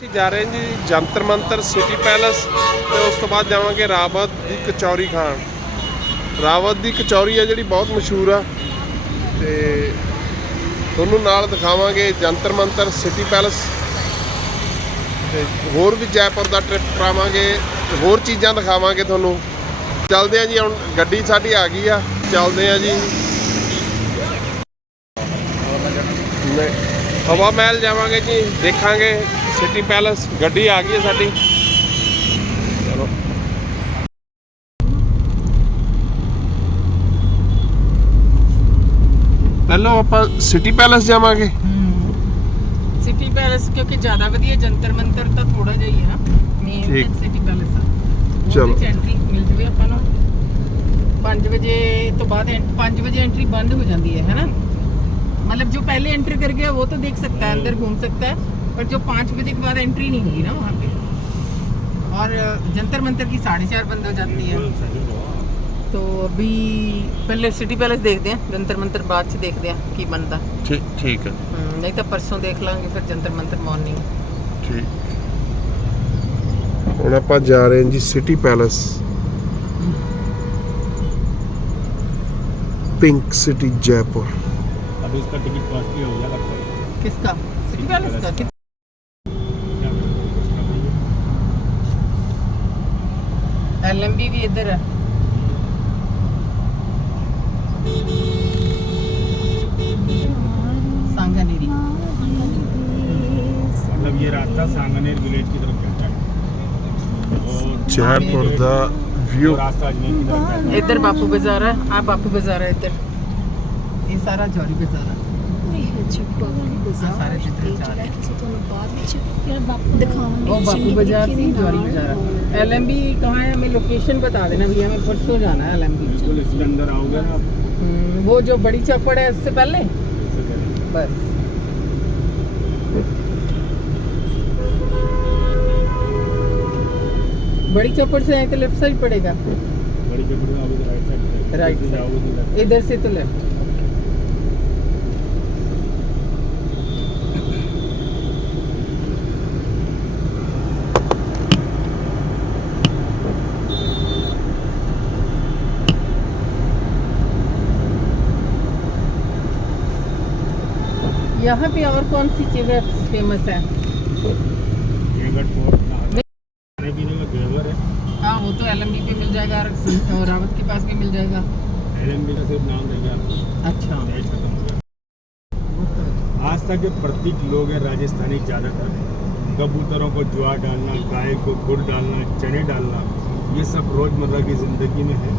ਅਸੀਂ ਜਾ ਰਹੇ ਹਾਂ ਜੀ ਜੰਤਰ ਮੰਤਰ ਸਿਟੀ ਪੈਲੇਸ ਤੇ ਉਸ ਤੋਂ ਬਾਅਦ ਜਾਵਾਂਗੇ ਰਾਵਤ ਦੀ ਕਚੌਰੀ ਖਾਣ। ਰਾਵਤ ਦੀ ਕਚੌਰੀ ਹੈ ਜਿਹੜੀ ਬਹੁਤ ਮਸ਼ਹੂਰ ਆ ਤੇ ਤੁਹਾਨੂੰ ਨਾਲ ਦਿਖਾਵਾਂਗੇ ਜੰਤਰ ਮੰਤਰ ਸਿਟੀ ਪੈਲੇਸ ਤੇ ਹੋਰ ਵੀ ਜੈਪੁਰ ਦਾ ਟ੍ਰਿਪ ਕਰਾਵਾਂਗੇ, ਹੋਰ ਚੀਜ਼ਾਂ ਦਿਖਾਵਾਂਗੇ ਤੁਹਾਨੂੰ। ਚੱਲਦੇ ਆ ਜੀ, ਹੁਣ ਗੱਡੀ ਸਾਡੀ ਆ ਗਈ ਆ, ਚੱਲਦੇ ਆ ਜੀ। ਹਵਾ ਮਹਿਲ ਜਾਵਾਂਗੇ ਜੀ, ਦੇਖਾਂਗੇ ਸਿਟੀ ਪੈਲੇਸ। ਗੱਡੀ ਆ ਗਈ ਹੈ ਸਾਡੀ, ਚਲੋ। ਪਹਿਲਾਂ ਆਪਾਂ ਸਿਟੀ ਪੈਲੇਸ ਜਾਵਾਂਗੇ। ਸਿਟੀ ਪੈਲੇਸ ਕਿਉਂਕਿ ਜ਼ਿਆਦਾ ਵਧੀਆ, ਜੰਤਰ ਮੰਤਰ ਤਾਂ ਥੋੜਾ ਜਿਹਾ ਹੀ ਹੈ ਨਾ, ਮੇਨ ਸਿਟੀ ਪੈਲੇਸ ਆ। ਚਲੋ ਐਂਟਰੀ ਮਿਲ ਜਵੇ ਆਪਾਂ ਨੂੰ 5 ਵਜੇ ਤੋਂ ਬਾਅਦ। 5 बजे एंट्री बंद हो जाती है ना, मतलब जो पहले एंट्री कर गया वो तो देख सकता है, अंदर घूम सकता है, पर जो 5 बजे के बाद एंट्री नहीं होगी ना वहाँ पे। और जंतर मंतर की 4:30 बंद हो जाती है। तो अभी पहले सिटी पैलेस देखते हैं, जंतर मंतर बाद से देखते हैं की बनता। ठीक है, नहीं तो परसों देख लांगे फिर जंतर मंतर मॉर्निंग। ठीक। ਹੁਣ ਆਪਾਂ ਜਾ ਰਹੇ ਹਾਂ ਜੀ city palace, pink city Jaipur. अभी इसका टिकट कॉस्टली हो गया लगता है। किसका? सिटी पैलेस का? LMB भी इधर है। सांगानेरी, मतलब ये रास्ता सांगानेर विलेज की तरफ जाता है। जयपुर दा व्यू रास्ता अजमेर की तरफ जाता है। इधर बापू बाजार है, आ बापू बाजार है इधर, ये सारा जौहरी बाजार है। सारे चित्र चार है। वो बापू बाजार से जौहरी बाजार है। LMB कहाँ है, हमें लोकेशन बता देना भैया, हमें परसों जाना है LMB। बिल्कुल इसके अंदर आओगे ना आप, वो जो बड़ी चौपड़ है उससे पहले बस। बड़ी चौपड़ से आए तो लेफ्ट साइड पड़ेगा। बड़ी चौपड़ में आओगे तो राइट साइड, राइट से जाओगे तो लेफ्ट। इधर से तो लेफ्ट। यहाँ पे और कौन सी जगह फेमस है? जयगढ़ फोर्ट, खाने पीने का घेवर है। हाँ वो तो LMB पे मिल जाएगा और रावत के पास भी मिल जाएगा। LMB का सिर्फ नाम देंगे आपको। अच्छा, मैच खत्म हो गया। आज तक जो प्रतीक लोग हैं राजस्थानी ज़्यादातर, कबूतरों को ज्वार डालना, गाय को गुड़ डालना, चने डालना, ये सब रोज़मर्रा की ज़िंदगी में है,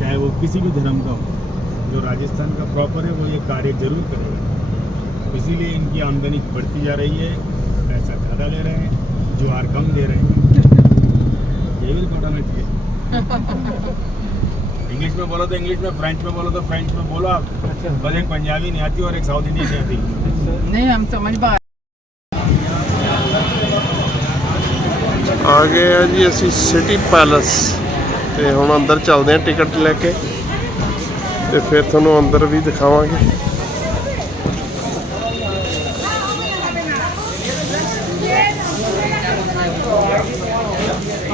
चाहे वो किसी भी धर्म का हो। जो राजस्थान का प्रॉपर है वो ये कार्य जरूर करेगा, इसीलिए इनकी आमदनी बढ़ती जा रही है, पैसा ज़्यादा ले रहे हैं, ज्वार कम दे रहे हैं। ये भी रिकॉर्ड आना चाहिए। इंग्लिश में बोलो तो इंग्लिश में, फ्रेंच में बोलो तो फ्रेंच में बोलो आप। बस एक पंजाबी नहीं आती और एक साउथ इंडियन नहीं आती। नहीं हम समझ पा। ਆ ਗਏ ਆ ਜੀ ਅਸੀਂ ਸਿਟੀ ਪੈਲੇਸ ਤੇ ਹੁਣ ਅੰਦਰ ਚੱਲਦੇ ਆ ਟਿਕਟ ਲੈ ਕੇ ਤੇ ਫਿਰ ਤੁਹਾਨੂੰ ਅੰਦਰ ਵੀ ਦਿਖਾਵਾਂਗੇ।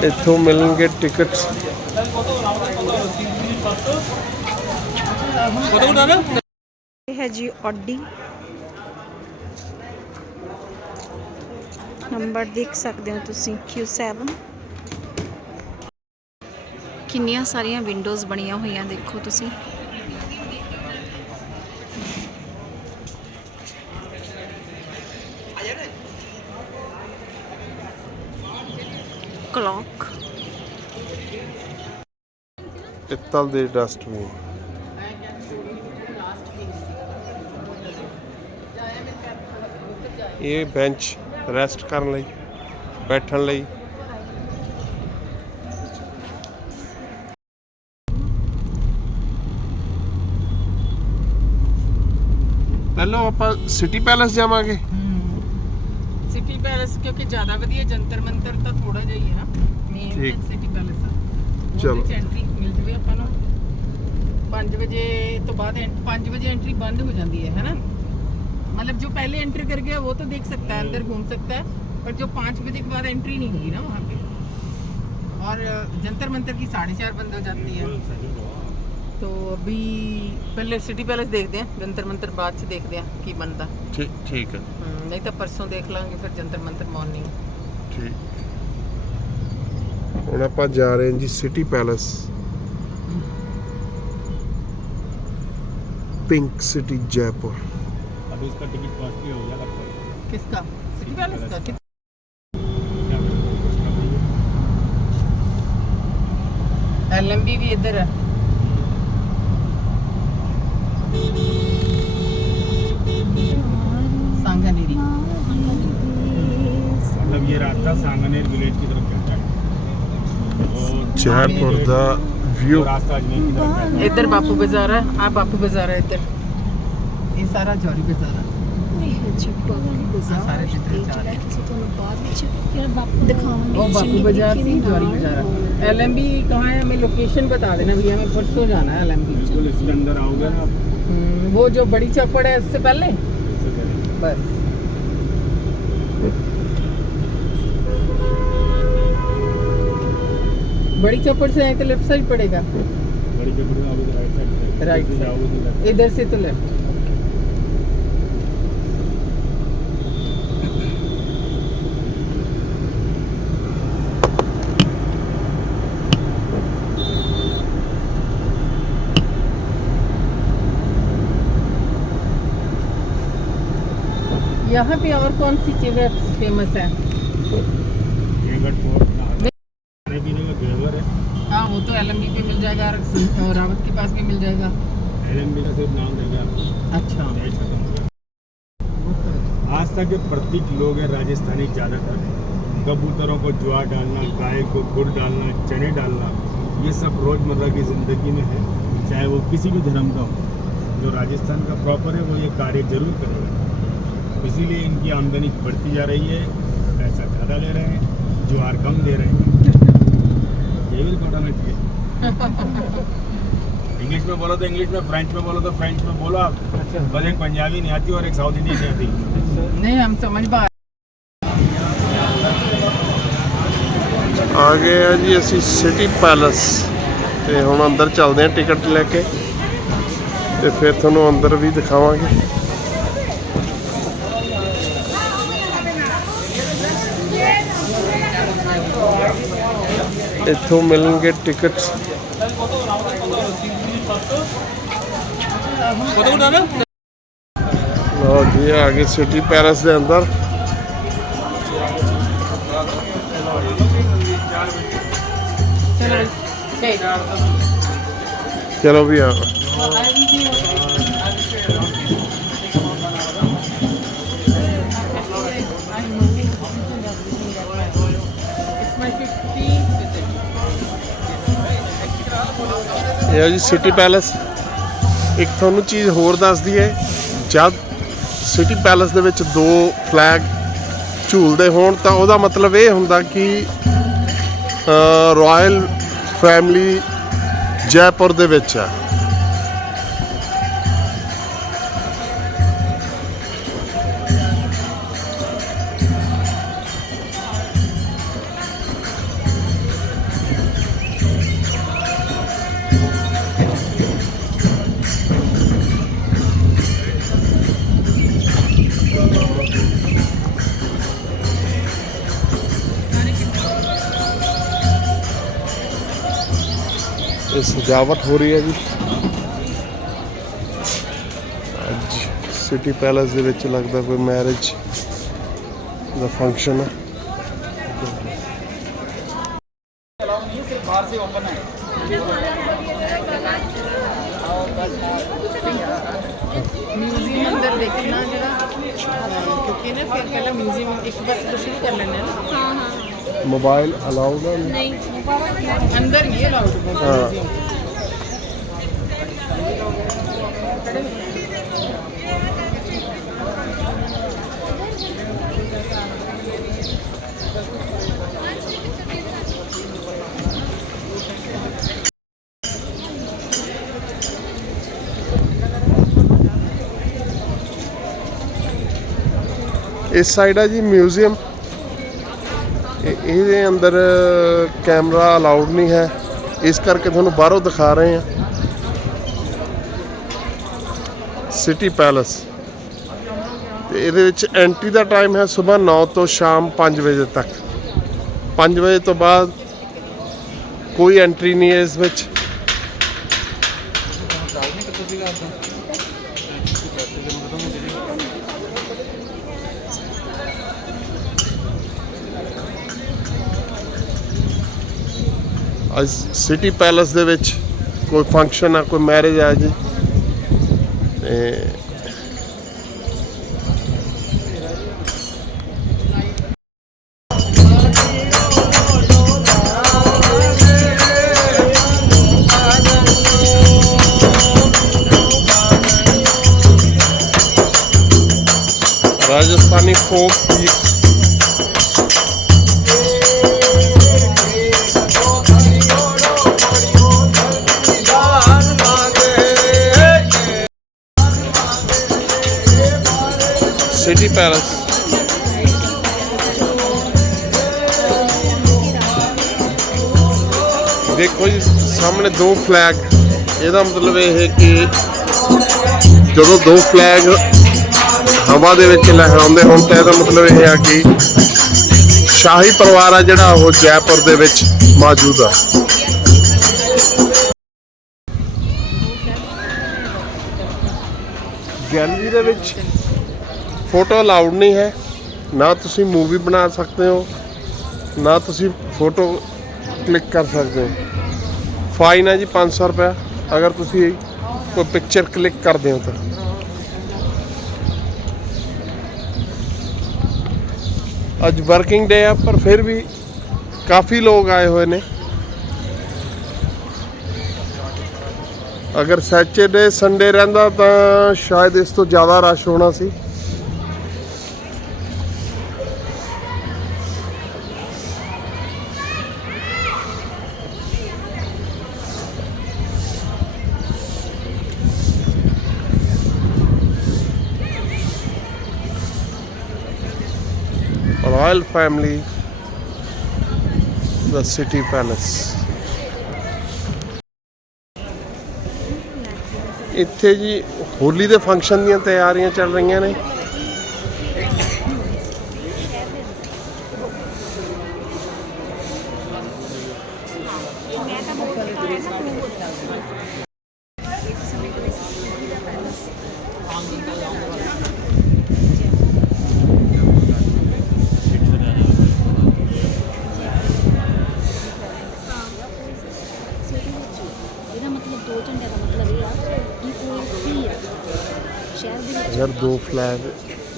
ਇੱਥੋਂ ਮਿਲਣਗੇ ਟਿਕਟਸ। ਇਹ ਹੈ ਜੀ ਆਡੀ, ਨੰਬਰ ਦੇਖ ਸਕਦੇ ਹੋ ਤੁਸੀਂ Q7। ਕਿੰਨੀਆਂ ਸਾਰੀਆਂ ਵਿੰਡੋਜ਼ ਬਣੀਆਂ ਹੋਈਆਂ ਦੇਖੋ ਤੁਸੀਂ। ਕਲੌਕ, ਪਿੱਤਲ ਦੇ ਡਸਟਬਿਨ। ਇਹ ਬੈਂਚ ਰੈਸਟ ਕਰਨ ਲਈ, ਬੈਠਣ ਲਈ। ਪਹਿਲਾਂ ਆਪਾਂ ਸਿਟੀ ਪੈਲੇਸ ਜਾਵਾਂਗੇ। सिटी पैलेस क्योंकि ज्यादा वधिया, जंतर मंतर तो थोड़ा जिहा ही है ना, मेन सिटी पैलेस है। चलो एंट्री मिल जवे अपन 5 बजे तो बाद 5 बजे एंट्री बंद हो जाती है ना, मतलब जो पहले एंट्री कर गया वो तो देख सकता है, अंदर घूम सकता है, पर जो 5 बजे के बाद एंट्री नहीं होगी ना वहाँ पे। और जंतर मंतर की 4:30 बंद हो जाती है। तो अभी पहले सिटी पैलेस देखते हैं, जंतर मंतर बाद से देखते हैं की बनता। ठीक है, नहीं तो परसों देख लांगे फिर जंतर मंतर मॉर्निंग। ठीक। ਹੁਣ ਆਪਾਂ ਜਾ ਰਹੇ ਹਾਂ ਜੀ city palace, pink city Jaipur. अभी इसका टिकट कॉस्टली हो गया लगता है। किसका? सिटी पैलेस का? LMB भी इधर है। सांगानेरी, मतलब ये रास्ता सांगनेर विलेज की तरफ जाता है और जयपुर दा व्यू। वो रास्ता अजमेर की तरफ जाता है। इधर बापू बाजार है, आ बापू बाजार है इधर, ये सारा जौहरी बाजार है। ਸਾਰੇ ਜਿੱਥੇ ਜਾ ਰਹੇ वो बापू बाजार से जौहरी बाजार है। LMB कहाँ है हमें लोकेशन बता देना भैया, हमें परसों जाना है LMB। बिल्कुल इसके अंदर आओगे ना आप, वो जो बड़ी चौपड़ है उससे पहले इससे पहले। बस। बड़ी चौपड़ से आए तो लेफ्ट साइड पड़ेगा, बड़ी जगह में आओगे तो राइट साइड पे, राइट इधर से जाओगे तो लेफ्ट। इधर से तो लेफ्ट। यहाँ पे और कौन सी जगह फेमस है? जयगढ़ फोर्ट, खाने पीने का घेवर है। हाँ वो तो LMB पे मिल जाएगा और रावत के पास भी मिल जाएगा। LMB का सिर्फ नाम रह गया, अच्छा मैच खत्म हो गया। आज तक जो प्रतीक लोग हैं राजस्थानी ज़्यादातर, कबूतरों को ज्वार डालना, गाय को गुड़ डालना, चने डालना, ये सब रोज़मर्रा की ज़िंदगी में है, चाहे वो किसी भी धर्म का हो। जो राजस्थान का प्रॉपर है वो ये कार्य जरूर करेगा, इसीलिए इनकी आमदनी बढ़ती जा रही है, पैसा ज़्यादा ले रहे हैं, ज्वार कम दे रहे हैं। ये भी रिकॉर्ड होना चाहिए। इंग्लिश में बोलो तो इंग्लिश में, फ्रेंच में बोलो तो फ्रेंच में बोलो आप। बस एक पंजाबी नहीं आती और एक साउथ इंडियन नहीं आती। नहीं हम समझ पा ਆ ਗਏ ਆ ਜੀ ਅਸੀਂ ਸਿਟੀ ਪੈਲੇਸ ਤੇ ਹੁਣ ਅੰਦਰ ਚੱਲਦੇ ਆ ਟਿਕਟ ਲੈ ਕੇ ਤੇ ਫਿਰ ਤੁਹਾਨੂੰ ਅੰਦਰ ਵੀ ਦਿਖਾਵਾਂਗੇ। ਇੱਥੋਂ ਮਿਲਣਗੇ ਟਿਕਟਸ। ਲਓ ਜੀ ਆ ਗਏ ਸਿਟੀ ਪੈਲੇਸ ਦੇ ਅੰਦਰ। चलो भी हाँ ਇਹ ਜੀ ਸਿਟੀ ਪੈਲੇਸ। ਇੱਕ ਤੁਹਾਨੂੰ ਚੀਜ਼ ਹੋਰ ਦੱਸ ਦਈਏ, ਜਦ ਸਿਟੀ ਪੈਲੇਸ ਦੇ ਵਿੱਚ 2 ਫਲੈਗ ਝੂਲਦੇ ਹੋਣ ਤਾਂ ਉਹਦਾ ਮਤਲਬ ਇਹ ਹੁੰਦਾ ਕਿ ਰਾਇਲ ਫੈਮਿਲੀ ਜੈਪੁਰ ਦੇ ਵਿੱਚ ਆ। ਇਹ ਸਜਾਵਟ ਹੋ ਰਹੀ ਹੈ ਜੀ ਅੱਜ ਸਿਟੀ ਪੈਲੇਸ ਦੇ ਵਿੱਚ। ਲੱਗਦਾ ਕੋਈ ਮੈਰਿਜ ਦਾ ਫੰਕਸ਼ਨ ਹੈ। म्यूजियम अंदर देखना जरा, क्योंकि ना फिर पहले म्यूजियम एक बस तो शुरू कर लेना है ना। मोबाइल अलाउड है? नहीं अंदर नहीं अलाउड है हाँ। म्यूजियम। इस साइड है जी म्यूजियम। ਇਹਦੇ ਅੰਦਰ ਕੈਮਰਾ ਅਲਾਉਡ ਨਹੀਂ ਹੈ, ਇਸ ਕਰਕੇ ਤੁਹਾਨੂੰ ਬਾਹਰੋਂ ਦਿਖਾ ਰਹੇ ਹਾਂ। ਸਿਟੀ ਪੈਲਸ ਤੇ ਇਹਦੇ ਵਿੱਚ ਐਂਟਰੀ ਦਾ ਟਾਈਮ ਹੈ ਸਵੇਰ 9 ਤੋਂ ਸ਼ਾਮ 5 ਵਜੇ ਤੱਕ। 5 ਵਜੇ ਤੋਂ ਬਾਅਦ ਕੋਈ ਐਂਟਰੀ ਨਹੀਂ ਹੈ ਇਸ ਵਿੱਚ। ਅੱਜ ਸਿਟੀ ਪੈਲਸ ਦੇ ਵਿੱਚ ਕੋਈ ਫੰਕਸ਼ਨ ਆ, ਕੋਈ ਮੈਰਿਜ ਆ ਜੀ, ਤੇ राजस्थानी फोक गीत। सिटी पैलेस देखो जी सामने दो फ्लैग। ਇਹਦਾ ਮਤਲਬ ਇਹ ਹੈ ਕਿ ਜਦੋਂ ਦੋ ਫਲੈਗ ਹਵਾ ਦੇ ਵਿੱਚ ਲਹਿਰਾਉਂਦੇ ਹੋਣ ਤਾਂ ਇਹਦਾ ਮਤਲਬ ਇਹ ਆ ਕਿ ਸ਼ਾਹੀ ਪਰਿਵਾਰ ਆ ਜਿਹੜਾ ਉਹ ਜੈਪੁਰ ਦੇ ਵਿੱਚ ਮੌਜੂਦ ਆ। ਗੈਲਰੀ ਦੇ ਵਿੱਚ ਫੋਟੋ ਅਲਾਉਡ ਨਹੀਂ ਹੈ, ਨਾ ਤੁਸੀਂ ਮੂਵੀ ਬਣਾ ਸਕਦੇ ਹੋ, ਨਾ ਤੁਸੀਂ ਫੋਟੋ ਕਲਿੱਕ ਕਰ ਸਕਦੇ ਹੋ। ਫਾਈਨ ਹੈ ਜੀ 500 ਰੁਪਇਆ ਅਗਰ ਤੁਸੀਂ ਕੋਈ ਪਿਕਚਰ ਕਲਿੱਕ ਕਰਦੇ ਹੋ ਤਾਂ। ਅੱਜ ਵਰਕਿੰਗ ਡੇ ਆ ਪਰ ਫਿਰ ਵੀ ਕਾਫੀ ਲੋਕ ਆਏ ਹੋਏ ਨੇ। ਅਗਰ ਸੈਚਰਡੇ ਸੰਡੇ ਰਹਿੰਦਾ ਤਾਂ ਸ਼ਾਇਦ ਇਸ ਤੋਂ ਜ਼ਿਆਦਾ ਰਸ਼ ਹੋਣਾ ਸੀ। Royal family, the City Palace। ਇੱਥੇ ਜੀ ਹੋਲੀ ਦੇ ਫੰਕਸ਼ਨ ਦੀਆਂ ਤਿਆਰੀਆਂ ਚੱਲ ਰਹੀਆਂ ਨੇ। अगर दो फ्लैग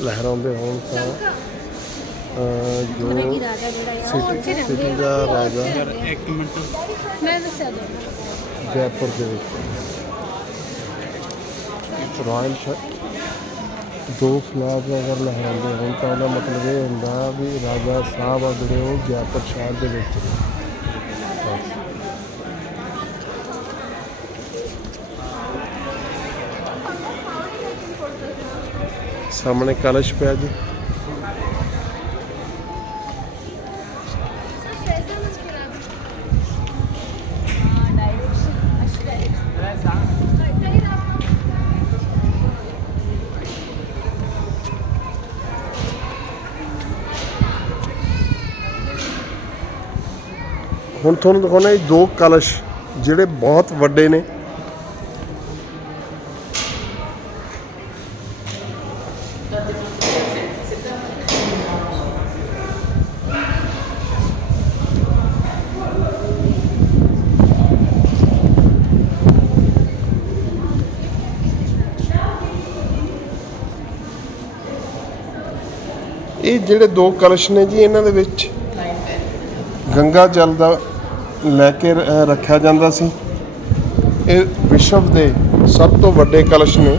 लहराते हो तो जो सिटी का राजा जयपुर के रॉयल दो फ्लैग अगर लहराते हो तो मतलब ये होंगे भी राजा साहब आ जोड़े वो जयपुर शहर के सामने कलश पे जी। ਹੁਣ ਤੁਹਾਨੂੰ ਦਿਖਾਉਣਾ ਇਹ ਦੋ ਕਲਸ਼ ਜਿਹੜੇ ਬਹੁਤ ਵੱਡੇ ਨੇ। ਇਹ ਜਿਹੜੇ ਦੋ ਕਲਸ਼ ਨੇ ਜੀ ਇਹਨਾਂ ਦੇ ਵਿੱਚ ਗੰਗਾ ਜਲ ਦਾ ਲੈ ਕੇ ਰੱਖਿਆ ਜਾਂਦਾ ਸੀ। ਇਹ ਵਿਸ਼ਵ ਦੇ ਸਭ ਤੋਂ ਵੱਡੇ ਕਲਸ਼ ਨੇ।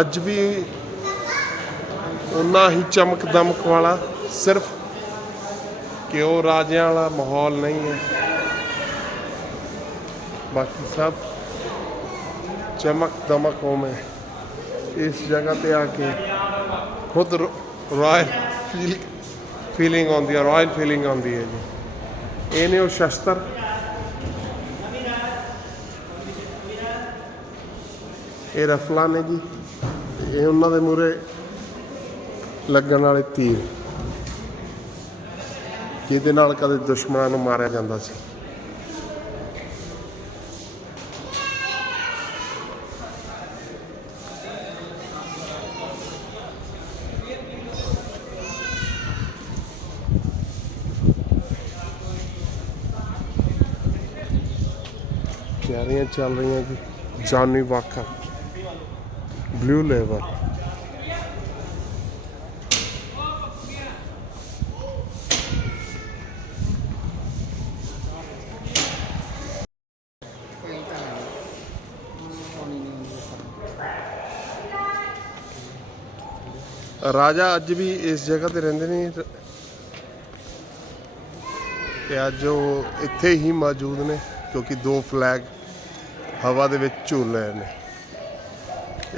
ਅੱਜ ਵੀ ਉਨਾ ਹੀ ਚਮਕ ਦਮਕ ਵਾਲਾ, ਸਿਰਫ ਕਿ ਉਹ ਰਾਜਿਆਂ ਵਾਲਾ ਮਾਹੌਲ ਨਹੀਂ ਹੈ। ਬਾਕੀ ਸਭ ਚਮਕ ਦਮਕ ਉਵੇਂ। ਇਸ ਜਗ੍ਹਾ ਤੇ ਆ ਕੇ ਖੁਦ ਰਾਇਲ ਫੀਲਿੰਗ ਆਉਂਦੀ ਹੈ, ਰਾਇਲ ਫੀਲਿੰਗ ਆਉਂਦੀ ਹੈ ਜੀ। ਇਹ ਨੇ ਉਹ ਸ਼ਸਤਰ, ਇਹ ਰਫਲਾਂ ਨੇ ਜੀ, ਇਹ ਉਹਨਾਂ ਦੇ ਮੂਹਰੇ ਲੱਗਣ ਵਾਲੇ ਤੀਰ, ਜਿਹਦੇ ਨਾਲ ਕਦੇ ਦੁਸ਼ਮਣਾਂ ਨੂੰ ਮਾਰਿਆ ਜਾਂਦਾ ਸੀ। ਤਿਆਰੀਆਂ ਚੱਲ ਰਹੀਆਂ ਜੀ ਜਾਨੀ ਵਾਕਰ ਬਲੂ ਲੈਵਲ। ਰਾਜਾ ਅੱਜ ਵੀ ਇਸ ਜਗ੍ਹਾ ਤੇ ਰਹਿੰਦੇ ਨੇ ਤੇ ਅੱਜ ਉਹ ਇੱਥੇ ਹੀ ਮੌਜੂਦ ਨੇ, ਕਿਉਂਕਿ 2 ਫਲੈਗ ਹਵਾ ਦੇ ਵਿੱਚ ਝੂਲ ਰਹੇ ਨੇ।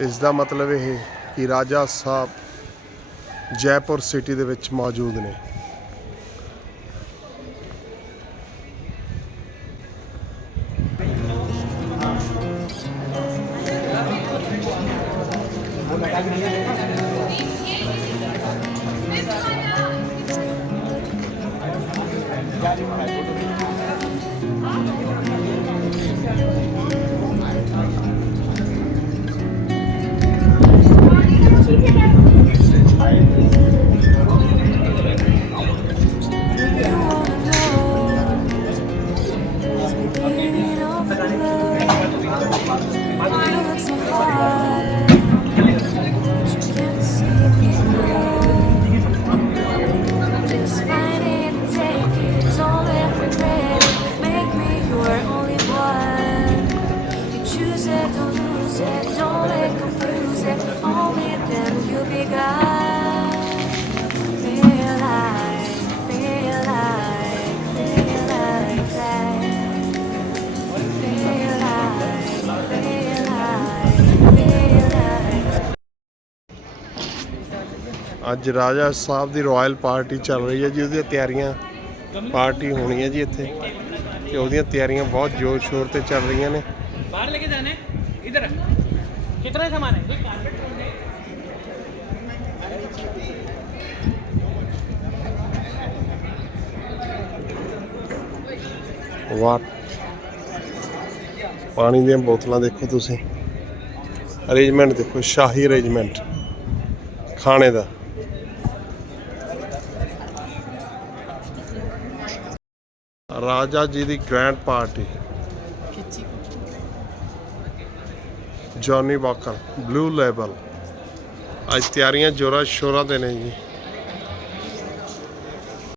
ਇਸ ਦਾ ਮਤਲਬ ਇਹ ਕਿ ਰਾਜਾ ਸਾਹਿਬ ਜੈਪੁਰ ਸਿਟੀ ਦੇ ਵਿੱਚ ਮੌਜੂਦ ਨੇ। ਅੱਜ ਰਾਜਾ ਸਾਹਿਬ ਦੀ ਰਾਇਲ ਪਾਰਟੀ ਚੱਲ ਰਹੀ ਹੈ ਜੀ, ਉਹਦੀਆਂ ਤਿਆਰੀਆਂ, ਪਾਰਟੀ ਹੋਣੀ ਹੈ ਜੀ ਇੱਥੇ, ਤੇ ਉਹਦੀਆਂ ਤਿਆਰੀਆਂ ਬਹੁਤ ਜ਼ੋਰ ਸ਼ੋਰ ਤੇ ਚੱਲ ਰਹੀਆਂ ਨੇ। बाहर लेके जाने इधर कितना सामान है ਵਾਟ ਪਾਣੀ ਦੀਆਂ ਬੋਤਲਾਂ ਦੇਖੋ ਤੁਸੀਂ, ਅਰੇਂਜਮੈਂਟ ਦੇਖੋ, ਸ਼ਾਹੀ ਅਰੇਂਜਮੈਂਟ ਖਾਣੇ ਦਾ। ਰਾਜਾ ਜੀ ਦੀ grand party, Johnnie Walker Blue ਲੈਵਲ। ਅੱਜ ਤਿਆਰੀਆਂ ਜ਼ੋਰਾਂ ਸ਼ੋਰਾਂ ਤੇ ਨੇ ਜੀ।